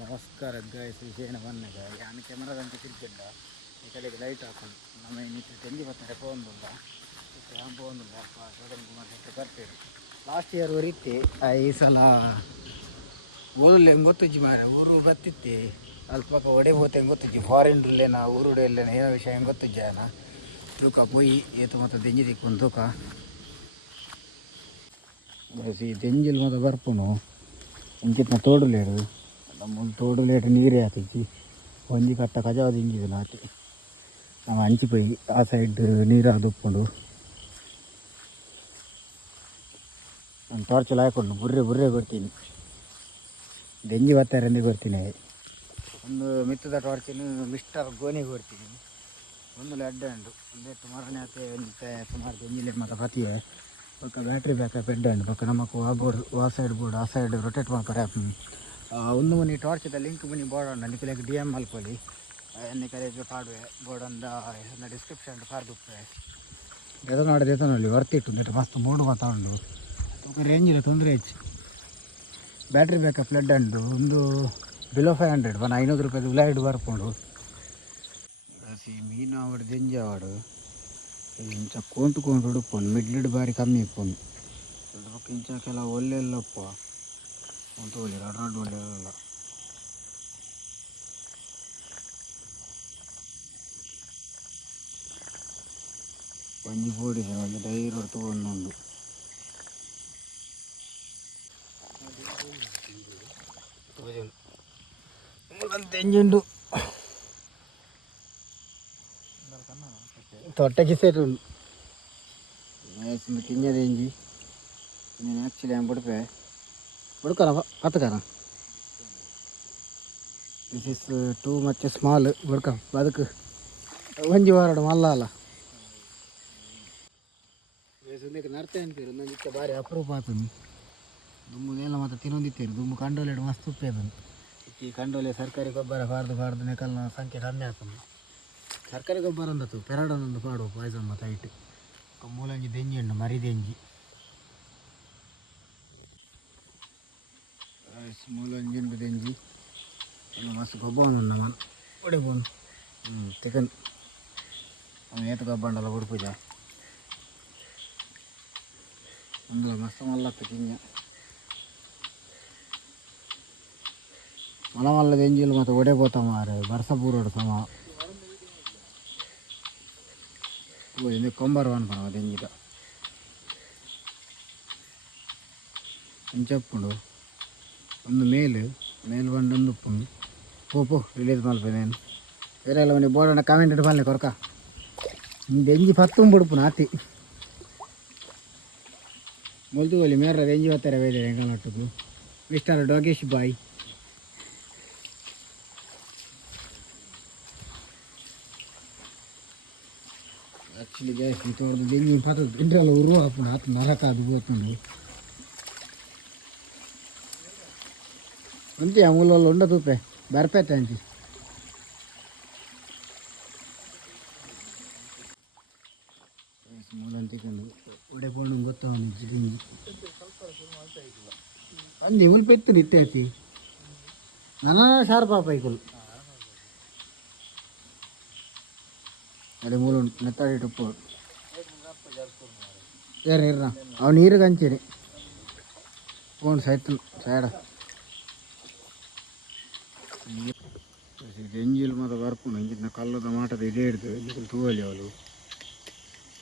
ನಮಸ್ಕಾರ ಗಾಯ್ಸ್ ವಿಷಯನ ಬಂದಾಗ ಯಾನು ಕ್ಯಾಮರಾದಂತ ತಿರ್ಗಿಲ್ಲ ಈ ಕಡೆಗೆ ಲೈಟ್ ಹಾಕೊಂಡು ನಮ್ಮ ಇನ್ನಿಟ್ಟು ತೆಂಗಿ ಬರ್ತಾರೆ ಪೋಂದಿಲ್ಲ ಯಾನ್ ಪೋಂದಿಲ್ಲ ಸೋದನ್ ಕುಮಾರ್ ಶೆಟ್ಟಿ ಬರ್ತೀರಿ ಲಾಸ್ಟ್ ಇಯರ್ ವರಿತ್ತೆ ಈ ಸಲ ಊರಲ್ಲಿ ಹೆಂಗೆ ಗೊತ್ತಿಜ್ಜಿ ಮಾರೆ ಊರು ಬತ್ತಿತ್ತೆ ಅಲ್ಪ ಒಡೆ ಹೋತೆ ಹೆಂಗೆ ಗೊತ್ತಿಜ್ಜಿ ಫಾರಿನ್ಲೇನ ಊರುಡೆಯಲ್ಲೇನ ಏನೋ ವಿಷಯ ಹೆಂಗೆ ಗೊತ್ತಿಜ್ಜಾನ ತೂಕ ಪೋಯಿ ಏತು ಮತ್ತು ದೆಂಜಿ ತಿಕ್ಕೊಂಡು ತೂಕ ಈ ದೆಂಜಿಲ್ ಮತ್ತು ಬರ್ಪುನು ಇಂಕಿತ್ನ ತೋಡುಲೇಡು ನಮ್ಮ ತೋಡುಲೇಡು ನೀರೇ ಆತೈತಿ ಒಂಜಿ ಕಟ್ಟ ಕಜಾವದು ಇಂಜಿದು ನಾಟಿ ನಾವು ಹಂಚಿಪೋಯಿ ಆ ಸೈಡ್ ನೀರು ಉಪ್ಕೊಂಡು ನಾನು ಟಾರ್ಚಲ್ಲಿ ಹಾಕೊಂಡು ಬುರ್ರೆ ಕೊಡ್ತೀನಿ ದೆಂಜಿ ಬರ್ತಾರೆಂದು ಕೊಡ್ತೀನಿ ಒಂದು ಮಿತ್ತದ ಟಾರ್ಚಿನ ಮಿಸ್ಟರ್ ಗೋನಿಗೆ ಕೊಡ್ತೀನಿ ಒಂದು ಲೆಡ್ ಹ್ಯಾಂಡು ಒಂದೆಟ್ಟು ಮರನೇ ಆತೆ ಒಂದು ಸುಮಾರು ದೆಂಜಿಲೆ ಮತ್ತು ಪತಿಯೇ ಪಕ್ಕ ಬ್ಯಾಟ್ರಿ ಬ್ಯಾಕಪ್ ಹೆಡ್ ಹ್ಯಾಂಡ್ ಪಕ್ಕ ನಮಕ್ ಆ ಸೈಡ್ ಬೋರ್ಡ್ ಆ ಸೈಡ್ ರೊಟೇಟ್ ಮಾಡ್ತಾರೆ ಒಂದು ಮನಿ ಟಾರ್ಚದ ಲಿಂಕ್ ಮನಿ ಬೋರ್ಡ್ ಉಂಡು ನಿಖಿಲಕ್ಕೆ ಡಿ ಎಮ್ ಮಲ್ಕೊಳ್ಳಿ ಎನ್ನಿ ಕರೆಗೆ ಪಾಡುವೆ ಬೋರ್ಡ್ ಒಂದು ಡಿಸ್ಕ್ರಿಪ್ಷನ್ ಪಾರ್ದುಪ್ಪೆ ಎದನಾಡಿ ವರ್ತಿಟ್ಟು ನೆಟ್ಟು ಮಸ್ತ್ ಮೂಡು ಮಾತಾಡು ರೇಂಜಿನ ತೊಂದರೆ ಹೆಚ್ಚು ಬ್ಯಾಟ್ರಿ ಬ್ಯಾಕಪ್ ಲೆಡ್ ಹ್ಯಾಂಡು ಒಂದು ಬಿಲೋ 500 ಒಂದು 500 ರೂಪಾಯಿದು ಉಲಾಯ್ಡ್ ಬರ್ಕೊಂಡು ಮೀನು ಆವಡು ದೆಂಜಿ ಆವಡು ಇಂಚ ಕೊಂಟು ಉಡುಪುಂಡು ಮಿಡ್ಲಿಡ್ ಬಾರಿ ಕಮ್ಮಿ ಇಪ್ಪುಂಡು ಇಂಚ ಕೆಲವು ಒಳ್ಳೆಲ್ಲಪ್ಪ ಒಂದು ಒಳ್ಳೆ ಎರಡು ಒಳ್ಳೆಲ್ಲ ಒಂಜಿ ಪೋಡಿದೆ ಒಂದು ಧೈರ್ಯ ತೊಗೊಂಡು ತೆಂಜುಂಡು ತೊಟ್ಟಕ್ಕೆ ಸೇಟು ಕಿಂಜದ ಎಂಜಿ నేను యాక్చువల్లీ ఏం పడుకోరా పత్తకారా this is too much small పడుక బతుకు వంజి వారడం మళ్ళా అలా వేసుంది నడితే అనిపారు నన్ను ఇచ్చే భారీ అప్రూవ్ అవుతుంది దుమ్ము నేల మొత్తం తినొందిత్తారు దుమ్ము కండోలేడు మస్తు ఉప్పేది ಈ ಕಂಡೋಲೆ ಸರ್ಕಾರಿ ಗೊಬ್ಬರ ಪಾಡ್ದು ನೆಕಲ್ನ ಸಂಖ್ಯೆ ಕಮ್ಮಿ ಆಗ್ತದೆ ಸರ್ಕಾರಿ ಗೊಬ್ಬರ ಅಂದತ್ತು ಪೆರಡೊಂದು ಪಾಡುವ ಪಾಯ್ಸನ್ ಮತ್ತು ಹೈಟ್ ಮೂಲಂಜಿ ದೆಂಜಿ ಉಂಡು ಮರಿ ದೆಂಜಿ ಮೂಲಂಜಿಂದು ದೆಂಜಿ ಮಸ್ತ್ ಗೊಬ್ಬರ ಉಂಡು మన ಹೊಡಿಬೋದು ತಿಕನ್ ಏತು ಗೊಬ್ಬರ ಉಂಡಲ್ಲ ಉಡುಪುಜ అందులో మస్తు మళ్ళీ కింజ మళ్ళీ దెంజీలు మొత్తం ఒడైపోతాం మారే వరుస పూరోడు సమ ఎందుకు కొంబరు అనుకున్నావు దెంజిట అని చెప్పుడు ಒಂದು ಮೇಲು ಬಂದು ಪೋ ರಿಲೀಸ್ ಮಾಡ್ಬೋದು నేను వేరే ಎಲ್ಲ ಮನೆ ಬೋರ್ಡ್ ಕಾಮೆಂಟ್ ಇಟ್ಟು ಬರಲಿ ಕೊರಕ ದೆಂಜಿ ಪತ್ತು ಬಿಡುಪು ನಾತಿ ಮೊಲ್ತು ಹೋಲಿ ಮೇರ ದೆಂಜಿ ಬರ್ತಾರೆ ವೇದೆ ಹೆಂಗನಟ್ಟದು ಮಿಸ್ಟರ್ ಡೋಗೇಶ್ ಬಾಯ್ ಆ್ಯಕ್ಚುಲಿ ಗ್ಯಾಸ್ ತೋರ್ದು ದೆಂಜಿ ಪತ್ತು ಇಂಟ್ರೆಲ್ಲ ಉರು ಹಾಪುಣ ಹತ್ತು ನರಕ ಅದು ಹೋಗ್ತುಂಡು ಅಂತೆ ಅಮೂಲಲ್ಲಿ ಉಂಡ ತೂಪೆ ಬರ್ಪೈತೆ ಅಂತಿ ಮೂಲಂತಿಕೊಂಡು ಒಡೆಕೊಂಡು ಗೊತ್ತಾಗಿ ಅಂದಿ ಉಲ್ಪೆತ್ತು ನಿತ್ಯಾಸಿ ನನ್ನ ಶಾರ್ಪ ಪೈಕುಲ್ ಅದೇ ಮೂಲ ನೆತ್ತಾಡಿಟ್ಟು ಏರ್ರ ಅವ್ನು ನೀರಿಗೆ ಹಂಚಿರಿ ಫೋನ್ ಸೈತು ಸೈಡ ದೆಂಜಿಲ್ ಮತ್ತು ಬರ್ಪುಂಡು ಇಂಚಿನ ಕಲ್ಲದ ಮಾಟದ ಇದೇ ಹಿಡ್ದು ತೂವಲಿ ಅವಳು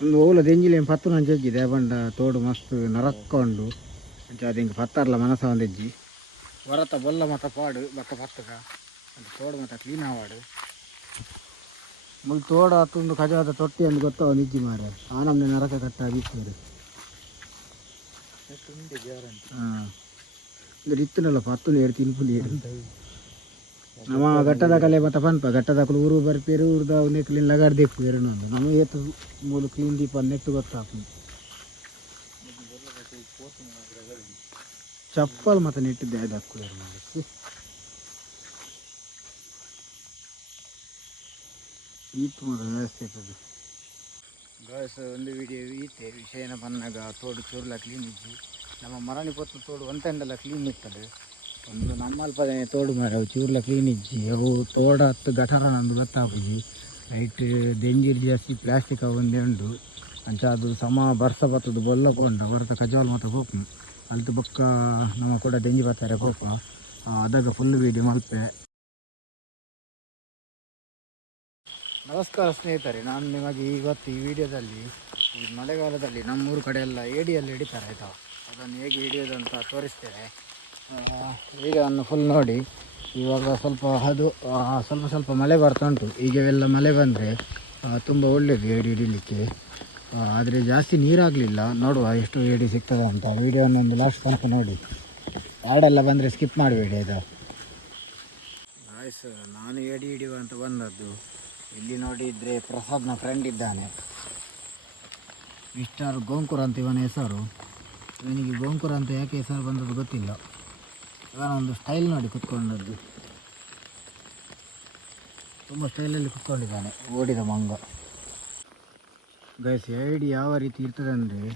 ಒಂದು ಓಲ ದೆಂಜಿಲ್ ಏನು ಪತ್ತು ನಂಚು ಹೆಜ್ಜಿದೆ ಬಂಡ ತೋಡು ಮಸ್ತ್ ನರಕ್ಕ ಉಂಡು ಅಂಚ ಅದು ಹಿಂಗೆ ಪತ್ತಾರಲ್ಲ ಮನಸ ಒಂದು ಹೆಜ್ಜಿ ಹೊರತ ಬೊಲ್ಲ ಮತ್ತು ಪಾಡು ಬಕ್ಕ ಪತ್ತಕ ಅಂತ ತೋಡು ಮತ್ತು ಕ್ಲೀನ್ ಆವಾಡು ಮುಲ್ ತೋಡು ಹತ್ತೊಂದು ಕಜಾದ ತೊಟ್ಟಿ ಅಂತ ಗೊತ್ತಾವ ನಿಜ್ಜಿ ಮಾರೆ ಆ ನಮ್ಮನೆ ನರಕ ಕಟ್ಟಾಗಿತ್ತು ಹಾಂ ಇದು ಇತ್ತನಲ್ಲ ಪತ್ತು ಏರು ತಿನ್ಪುಲಿ ನಮ್ಮ ಘಟ್ಟದ ಕಲೆ ಮತ್ತು ಪನ್ಪ ಘಟ್ಟದ ಊರು ಬರ್ಪೇರು ಊರ್ದ ಅವನೇ ಕ್ಲೀನ್ ಲಗಾಡ್ ದೇಕು ಎರಡೊಂದು ನಮಗೆ ಏತು ಮೂಲ ಕ್ಲೀನ್ ದೀಪ ನೆಟ್ಟು ಗೊತ್ತಾಗ್ತದೆ ಚಪ್ಪಲ್ ಮತ್ತು ನೆಟ್ಟಿದ್ದೆ ಅದು ಹಾಕು ಎರಡು ಮಾಡಿ ಈತು ಮತ್ತು ವ್ಯವಸ್ಥೆ ಇರ್ತದೆ ಗಾಯ್ಸ್ ಒಂದು ವಿಡಿಯೋ ಈತೆ ವಿಷಯನ ಬಂದಾಗ ತೋಡು ಚೂರ್ಲ ಕ್ಲೀನ್ ಇದ್ದು ನಮ್ಮ ಮರಣಿ ಪೊತ್ತು ತೋಡು ಒಂಟೆಂಡೆಲ್ಲ ಕ್ಲೀನ್ ಇರ್ತದೆ ಒಂದು ನಮ್ಮಲ್ಪದೇ ತೋಡು ಮಾರ ಅವು ಚೂರ್ಲ ಕ್ಲೀನ್ ಇಜ್ಜಿ ಅವು ತೋಡ ಹತ್ತು ಗಠರ ನಂದು ಗೊತ್ತಾಪುಜಿ ಲೈಟ್ ದೆಂಜಿರ್ ಜಾಸ್ತಿ ಪ್ಲಾಸ್ಟಿಕ್ ಒಂದೇ ಉಂಡು ಅಂಚ ಅದು ಸಮ ಬರ್ಸ ಬತ್ತದು ಬೊಲ್ಲಕೊಂಡು ಹೊರತ ಕಜಾಲ್ ಮತ್ತು ಹೋಪು ಅಲ್ತು ಬೊಕ್ಕ ನಮ್ಮ ಕೂಡ ದೆಂಜಿ ಬರ್ತಾರೆ ಹೋಪ ಅದಾಗ ಫುಲ್ ವೀಡಿಯೋ ಮಲ್ಪೆ. ನಮಸ್ಕಾರ ಸ್ನೇಹಿತರೆ, ನಾನು ನಿಮಗೆ ಇವತ್ತು ಈ ವಿಡಿಯೋದಲ್ಲಿ ಈ ಮಳೆಗಾಲದಲ್ಲಿ ನಮ್ಮೂರು ಕಡೆ ಎಲ್ಲ ಏಡಿಯಲ್ಲಿ ಹಿಡಿತಾರೆ ಆಯಿತಾ, ಅದನ್ನು ಹೇಗೆ ಹಿಡಿಯೋದಂತ ತೋರಿಸ್ತೇನೆ. ವಿಡಿಯೋವನ್ನು ಫುಲ್ ನೋಡಿ. ಇವಾಗ ಸ್ವಲ್ಪ ಮಳೆ ಬರ್ತಾ ಉಂಟು. ಈಗೆಲ್ಲ ಮಳೆ ಬಂದರೆ ತುಂಬ ಒಳ್ಳೆಯದು ಏಡಿ ಹಿಡಿಲಿಕ್ಕೆ. ಆದರೆ ಜಾಸ್ತಿ ನೀರಾಗಲಿಲ್ಲ, ನೋಡುವ ಎಷ್ಟು ಏಡಿ ಸಿಗ್ತದೆ ಅಂತ. ವಿಡಿಯೋನೊಂದು ಲಾಸ್ಟ್ ತನಕ ನೋಡಿ, ಹಾಡೆಲ್ಲ ಬಂದರೆ ಸ್ಕಿಪ್ ಮಾಡಬೇಡಿ ಆಯಿತಾ. ನಾನು ಏಡಿ ಹಿಡಿಯುವ ಅಂತ ಬಂದದ್ದು. ಇಲ್ಲಿ ನೋಡಿದರೆ ಪ್ರಸಾದ್ನ ಫ್ರೆಂಡ್ ಇದ್ದಾನೆ, ಮಿಸ್ಟರ್ ಗೋಂಕುರ್ ಅಂತ ಇವನ ಹೆಸರು. ಇವನಿಗೆ ಗೋಂಕುರ್ ಅಂತ ಯಾಕೆ ಹೆಸರು ಬಂದದ್ದು ಗೊತ್ತಿಲ್ಲ. ಇವನೊಂದು ಸ್ಟೈಲ್ ನೋಡಿ ಕುತ್ಕೊಂಡದ್ದು, ತುಂಬ ಸ್ಟೈಲಲ್ಲಿ ಕುತ್ಕೊಂಡಿದ್ದಾನೆ ಓಡಿದ ಮಂಗ. ಗೈಸ್, ಏಡಿ ಯಾವ ರೀತಿ ಇರ್ತದೆ ಅಂದರೆ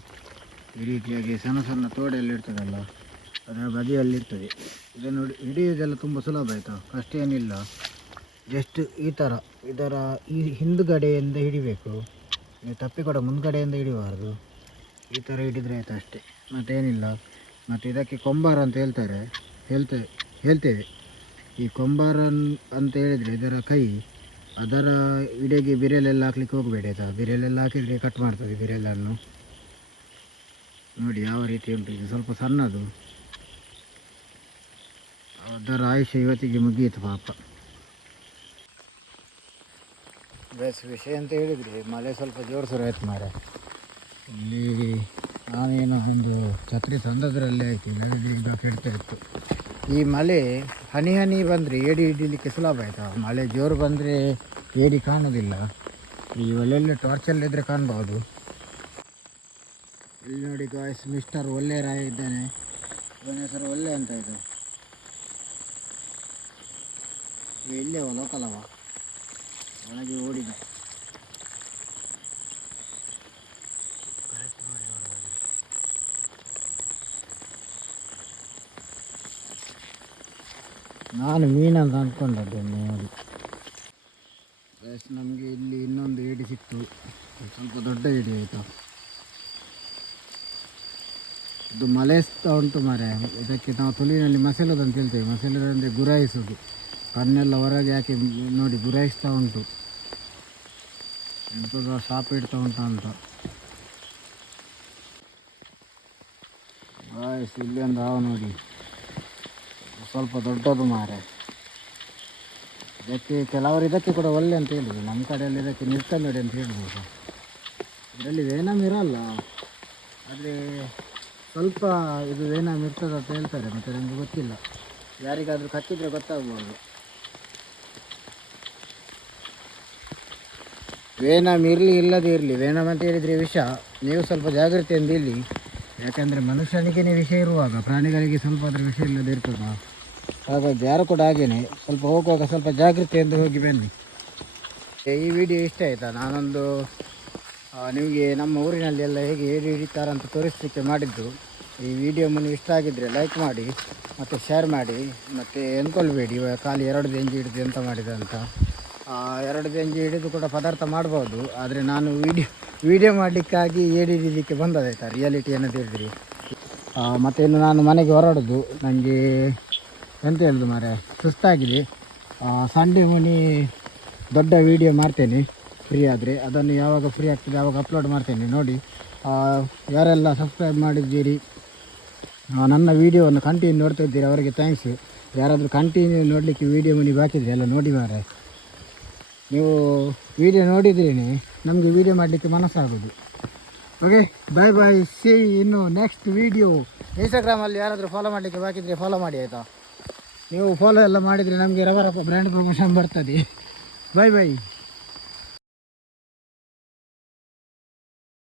ಈ ರೀತಿಯಾಗಿ ಸಣ್ಣ ಸಣ್ಣ ತೋಡೆಲ್ಲ ಇರ್ತದಲ್ಲ, ಅದರ ಬದಿಯಲ್ಲಿರ್ತದೆ. ಇದನ್ನು ಹಿಡಿಯೋದೆಲ್ಲ ತುಂಬ ಸುಲಭ ಆಯಿತಾ, ಕಷ್ಟ ಏನಿಲ್ಲ. ಜಸ್ಟ್ ಈ ಥರ ಇದರ ಈ ಹಿಂದುಗಡೆಯಿಂದ ಹಿಡಿಬೇಕು, ನೀವು ತಪ್ಪಿ ಕೂಡ ಮುಂದ್ಗಡೆಯಿಂದ ಹಿಡಿಬಾರ್ದು. ಈ ಥರ ಹಿಡಿದ್ರೆ ಆಯಿತು ಅಷ್ಟೇ, ಮತ್ತೇನಿಲ್ಲ. ಮತ್ತು ಇದಕ್ಕೆ ಕೊಂಬಾರ ಅಂತ ಹೇಳ್ತೇವೆ. ಈ ಕೊಂಬಾರ ಅಂತ ಹೇಳಿದರೆ ಇದರ ಕೈ, ಅದರ ಇಡೆಗೆ ಬಿರೆಲೆಲ್ಲ ಹಾಕ್ಲಿಕ್ಕೆ ಹೋಗಬೇಡಿ ಆಯಿತಾ. ಬಿರೆಲೆಲ್ಲ ಹಾಕಿದರೆ ಕಟ್ ಮಾಡ್ತದೆ ಬಿರೆಲನ್ನು. ನೋಡಿ ಯಾವ ರೀತಿ ಉಂಟು. ಇದು ಸ್ವಲ್ಪ ಸಣ್ಣದು, ಅದರ ಆಯುಷ್ಯ ಇವತ್ತಿಗೆ ಮುಗಿಯಿತು ಪಾಪ. ವಿಷಯ ಅಂತ ಹೇಳಿದರೆ ಮಳೆ ಸ್ವಲ್ಪ ಜೋರು ಶುರು ಆಯ್ತು ಮಾರೆ. ಇಲ್ಲಿ ನಾನೇನು ಒಂದು ಛತ್ರಿ ತಂದದ್ರಲ್ಲೇ ಆಯಿತು, ಇಲ್ಲದಿದ್ದರೆ ಈಗ ಕೆಡ್ತಾ ಇತ್ತು. ಈ ಮಳೆ ಹನಿ ಹನಿ ಬಂದರೆ ಏಡಿ ಹಿಡಿಲಿಕ್ಕೆ ಸುಲಭ ಆಯಿತಾ. ಮಳೆ ಜೋರು ಬಂದರೆ ಏಡಿ ಕಾಣೋದಿಲ್ಲ. ಈ ಒಳ್ಳೆಲ್ಲ ಟಾರ್ಚಲ್ಲಿದ್ದರೆ ಕಾಣ್ಬೋದು. ಇಲ್ಲಿ ನೋಡಿ ಗಾಯ್ಸ್, ಮಿಸ್ಟರ್ ಒಳ್ಳೆ ರಾಯ ಇದ್ದಾನೆ. ಇವನ ಹೆಸರು ಒಳ್ಳೆ ಅಂತ ಇದು. ಇಲ್ಲೇ ಲೋಕಲ್ ಅವ, ಒಳಗೆ ಓಡಿದ. ಕರೆಕ್ಟ್ ನೋಡಿ ನೋಡುವಾಗ ನಾನು ಮೀನಂತ ಅಂದ್ಕೊಂಡದ್ದು ನೋಡಿ. ನಮಗೆ ಇಲ್ಲಿ ಇನ್ನೊಂದು ಏಡಿ ಸಿಕ್ತು, ಸ್ವಲ್ಪ ದೊಡ್ಡ ಏಡಿ ಆಯಿತಾ. ಇದು ಮಲೆಸ್ತಾ ಉಂಟು ಮಾರೆ. ಇದಕ್ಕೆ ನಾವು ತುಳಿನಲ್ಲಿ ಮಸಾಲದಂತ ಹೇಳ್ತೇವೆ. ಮಸಾಲದಂದರೆ ಗುರಾಯಿಸೋದು, ಕಣ್ಣೆಲ್ಲ ಹೊರಗೆ ಹಾಕಿ ನೋಡಿ ಗುರಾಯಿಸ್ತಾ ಉಂಟು. ಎಂಥದ್ದು ಶಾಪ್ ಇಡ್ತಾ ಉಂಟು ಅಂತ. ಇಲ್ಲಿ ಒಂದು ಹಾವು ನೋಡಿ, ಸ್ವಲ್ಪ ದೊಡ್ಡದು ಮಾರೆ. ಇದಕ್ಕೆ ಕೆಲವರು ಇದಕ್ಕೆ ಕೂಡ ಒಳ್ಳೆ ಅಂತ ಹೇಳಿದ್ರು. ನಮ್ಮ ಕಡೆಯಲ್ಲಿ ಇದಕ್ಕೆ ನಿರ್ಕಂದಡಿ ಅಂತ ಹೇಳ್ಬೋದು. ಇದರಲ್ಲಿ ವೇನಮ್ ಇರಲ್ಲ, ಆದರೆ ಸ್ವಲ್ಪ ಇದು ವೇನಮ್ ಇರ್ತದೆ ಅಂತ ಹೇಳ್ತಾರೆ. ಮತ್ತು ನನಗೆ ಗೊತ್ತಿಲ್ಲ, ಯಾರಿಗಾದರೂ ಕಚ್ಚಿದ್ರೆ ಗೊತ್ತಾಗ್ಬೋದು. ವೇನಮ್ ಇರಲಿ ಇಲ್ಲದೇ ಇರಲಿ, ವೇನಮ್ ಅಂತ ಹೇಳಿದರೆ ವಿಷ. ನೀವು ಸ್ವಲ್ಪ ಜಾಗ್ರತೆಯಿಂದ ಇಲ್ಲಿ, ಯಾಕಂದರೆ ಮನುಷ್ಯನಿಗೆ ವಿಷ ಇರುವಾಗ ಪ್ರಾಣಿಗಳಿಗೆ ಸ್ವಲ್ಪ ಅದರ ವಿಷಯ ಇಲ್ಲದೆ ಇರ್ತದೆ. ಹಾಗಾಗಿ ಯಾರು ಕೂಡ ಹಾಗೇನೆ ಸ್ವಲ್ಪ ಹೋಗುವಾಗ ಸ್ವಲ್ಪ ಜಾಗ್ರತೆಯಿಂದ ಹೋಗಿ ಬನ್ನಿ. ಈ ವಿಡಿಯೋ ಇಷ್ಟ ಆಯಿತಾ? ನಾನೊಂದು ನಿಮಗೆ ನಮ್ಮ ಊರಿನಲ್ಲಿ ಎಲ್ಲ ಹೇಗೆ ಏಡಿ ಹಿಡಿತಾರಂತ ತೋರಿಸಲಿಕ್ಕೆ ಮಾಡಿದ್ದು. ಈ ವಿಡಿಯೋ ನಿಮಗೆ ಇಷ್ಟ ಆಗಿದ್ದರೆ ಲೈಕ್ ಮಾಡಿ ಮತ್ತು ಶೇರ್ ಮಾಡಿ. ಮತ್ತು ಅಂದ್ಕೊಳ್ಬೇಡಿ ಖಾಲಿ 2 ದೆಂಜಿ ಹಿಡಿದು ಎಂತ ಮಾಡಿದೆ ಅಂತ. 2 ದೆಂಜಿ ಹಿಡಿದು ಕೂಡ ಪದಾರ್ಥ ಮಾಡ್ಬೋದು. ಆದರೆ ನಾನು ವಿಡಿಯೋ ಮಾಡಲಿಕ್ಕಾಗಿ ಏಡಿ ಹಿಡಿಲಿಕ್ಕೆ ಬಂದದಾಯ್ತಾ, ರಿಯಾಲಿಟಿ ಏನಂತ ಹೇಳಿದ್ರಿ. ಮತ್ತು ಇನ್ನು ನಾನು ಮನೆಗೆ ಹೊರಡೋದು. ನನಗೆ ಎಂತ ಹೇಳೋದು ಮಾರೆ, ಸುಸ್ತಾಗಿದೆ. ಸಂಡೇ ಮುನಿ ದೊಡ್ಡ ವಿಡಿಯೋ ಮಾಡ್ತೇನೆ ಫ್ರೀ ಆದರೆ. ಅದನ್ನು ಯಾವಾಗ ಫ್ರೀ ಆಗ್ತದೆ ಆವಾಗ ಅಪ್ಲೋಡ್ ಮಾಡ್ತೇನೆ. ನೋಡಿ, ಯಾರೆಲ್ಲ ಸಬ್ಸ್ಕ್ರೈಬ್ ಮಾಡಿದ್ದೀರಿ, ನನ್ನ ವೀಡಿಯೋವನ್ನು ಕಂಟಿನ್ಯೂ ನೋಡ್ತಾ ಇದ್ದೀರಿ, ಅವರಿಗೆ ಥ್ಯಾಂಕ್ಸ್. ಯಾರಾದರೂ ಕಂಟಿನ್ಯೂ ನೋಡಲಿಕ್ಕೆ ವೀಡಿಯೋ ಮುನಿ ಬಾಕಿದ್ರೆ ಎಲ್ಲ ನೋಡಿ ಮಾರೆ. ನೀವು ವೀಡಿಯೋ ನೋಡಿದ್ರೇ ನಮಗೆ ವೀಡಿಯೋ ಮಾಡಲಿಕ್ಕೆ ಮನಸ್ಸಾಗೋದು. ಓಕೆ, ಬಾಯ್ ಬಾಯ್, ಸಿ ಇನ್ನು ನೆಕ್ಸ್ಟ್ ವೀಡಿಯೋ. ಇನ್ಸ್ಟಾಗ್ರಾಮಲ್ಲಿ ಯಾರಾದರೂ ಫಾಲೋ ಮಾಡಲಿಕ್ಕೆ ಬಾಕಿದ್ರೆ ಫಾಲೋ ಮಾಡಿ ಆಯಿತಾ. ನೀವು ಫಾಲೋ ಎಲ್ಲ ಮಾಡಿದರೆ ನಮಗೆ ರವರಪ್ಪ ಬ್ರ್ಯಾಂಡ್ ಪ್ರಮೋಷನ್ ಬರ್ತದೆ. ಬಾಯ್ ಬಾಯ್.